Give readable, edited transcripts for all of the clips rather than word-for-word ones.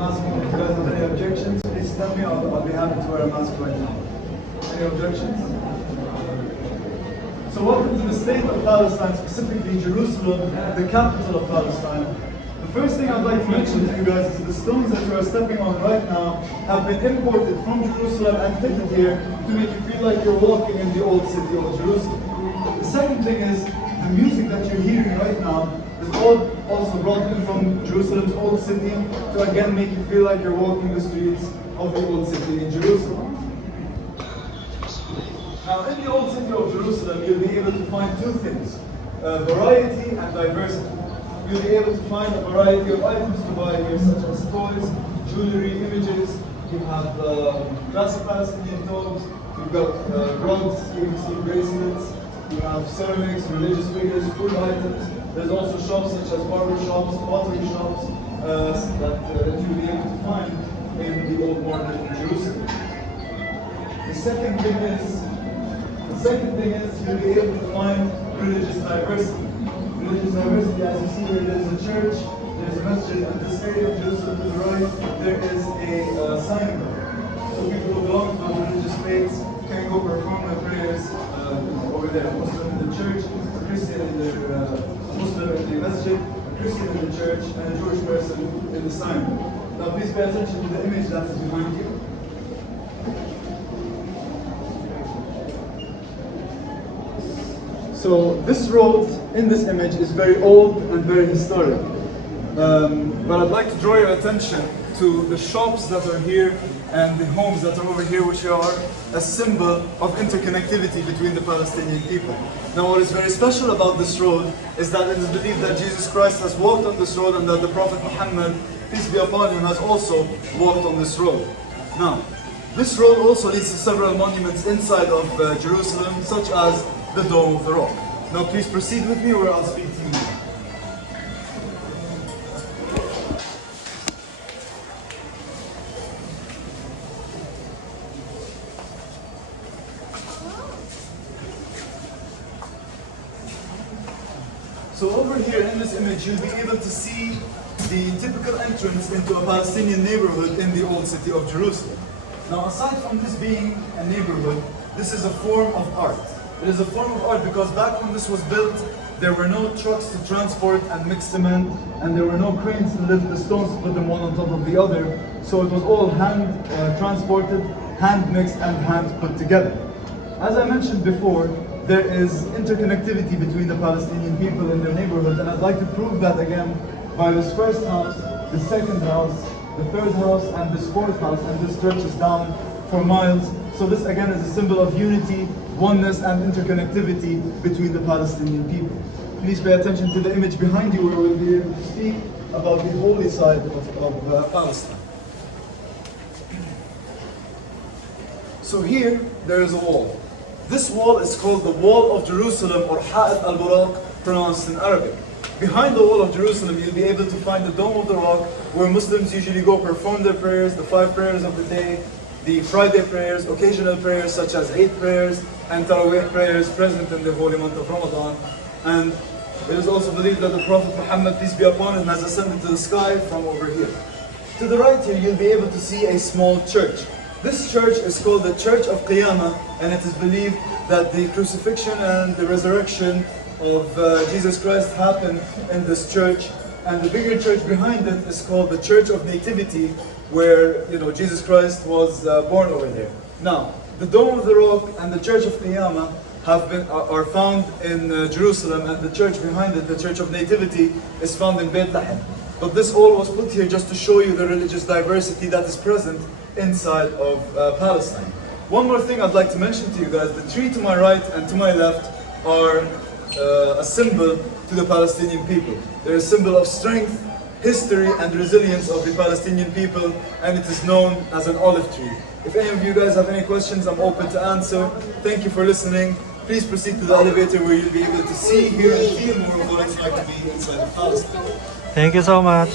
mask on. If you guys have any objections, please tell me. I'll be happy to wear a mask right now. Any objections? So welcome to the state of Palestine, specifically Jerusalem, the capital of Palestine. The first thing I'd like to mention to you guys is the stones that you are stepping on right now have been imported from Jerusalem and fitted here to make you feel like you're walking in the old city of Jerusalem. The second thing is the music that you're hearing right now is all also brought in from Jerusalem's old city to again make you feel like you're walking the streets of the old city in Jerusalem. Now, in the old city of Jerusalem, you'll be able to find two things, variety and diversity. You'll be able to find a variety of items to buy here, such as toys, jewelry, images. You have classic Palestinian toys, you've got rugs, see bracelets, you have ceramics, religious figures, food items. There's also shops such as barber shops, pottery shops, that you'll be able to find in the old modern Jerusalem. The second thing is you'll be able to find religious diversity. Religious diversity, as you see here, there's a church, there's a masjid, and this area of Jerusalem to the right, there is a synagogue. So people who belong to those religious faiths can go perform their prayers over there. A Muslim in the church, a Christian in a Muslim in the masjid, a Christian in the church, and a Jewish person in the synagogue. Now please pay attention to the image that is behind you. So this road in this image is very old and very historic. But I'd like to draw your attention to the shops that are here and the homes that are over here, which are a symbol of interconnectivity between the Palestinian people. Now, what is very special about this road is that it is believed that Jesus Christ has walked on this road and that the Prophet Muhammad, peace be upon him, has also walked on this road. Now, this road also leads to several monuments inside of Jerusalem, such as the Dome of the Rock. Now please proceed with me or I'll speak to you. So over here in this image you'll be able to see the typical entrance into a Palestinian neighborhood in the old city of Jerusalem. Now aside from this being a neighborhood, this is a form of art. It is a form of art because back when this was built, there were no trucks to transport and mix cement, and there were no cranes to lift the stones to put them one on top of the other. So it was all hand transported, hand mixed, and hand put together. As I mentioned before, there is interconnectivity between the Palestinian people in their neighborhoods, and I'd like to prove that again by this first house, the second house, the third house, and this fourth house, and this stretches down for miles. So this again is a symbol of unity, oneness, and interconnectivity between the Palestinian people. Please pay attention to the image behind you where we'll be able to speak about the holy side of Palestine. So here, there is a wall. This wall is called the Wall of Jerusalem, or Ha'it al-Buraq, pronounced in Arabic. Behind the Wall of Jerusalem, you'll be able to find the Dome of the Rock, where Muslims usually go perform their prayers, the 5 prayers of the day, the Friday prayers, occasional prayers such as Eid prayers and Taraweeh prayers present in the holy month of Ramadan. And it is also believed that the Prophet Muhammad, peace be upon him, has ascended to the sky from over here. To the right here, you'll be able to see a small church. This church is called the Church of Qiyama, and it is believed that the crucifixion and the resurrection of Jesus Christ happened in this church. And the bigger church behind it is called the Church of Nativity, where Jesus Christ was born over there. Now, the Dome of the Rock and the Church of Qiyama are found in Jerusalem, and the church behind it, the Church of Nativity, is found in Beit Lahem. But this all was put here just to show you the religious diversity that is present inside of Palestine. One more thing I'd like to mention to you guys: the tree to my right and to my left are a symbol to the Palestinian people. They're a symbol of strength, history, and resilience of the Palestinian people, and it is known as an olive tree. If any of you guys have any questions, I'm open to answer. Thank you for listening. Please proceed to the elevator where you'll be able to see, hear, and feel more of what it's like to be inside of Palestine. Thank you so much.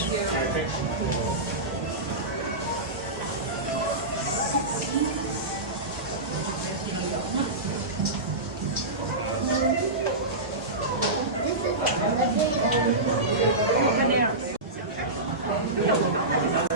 Thank you.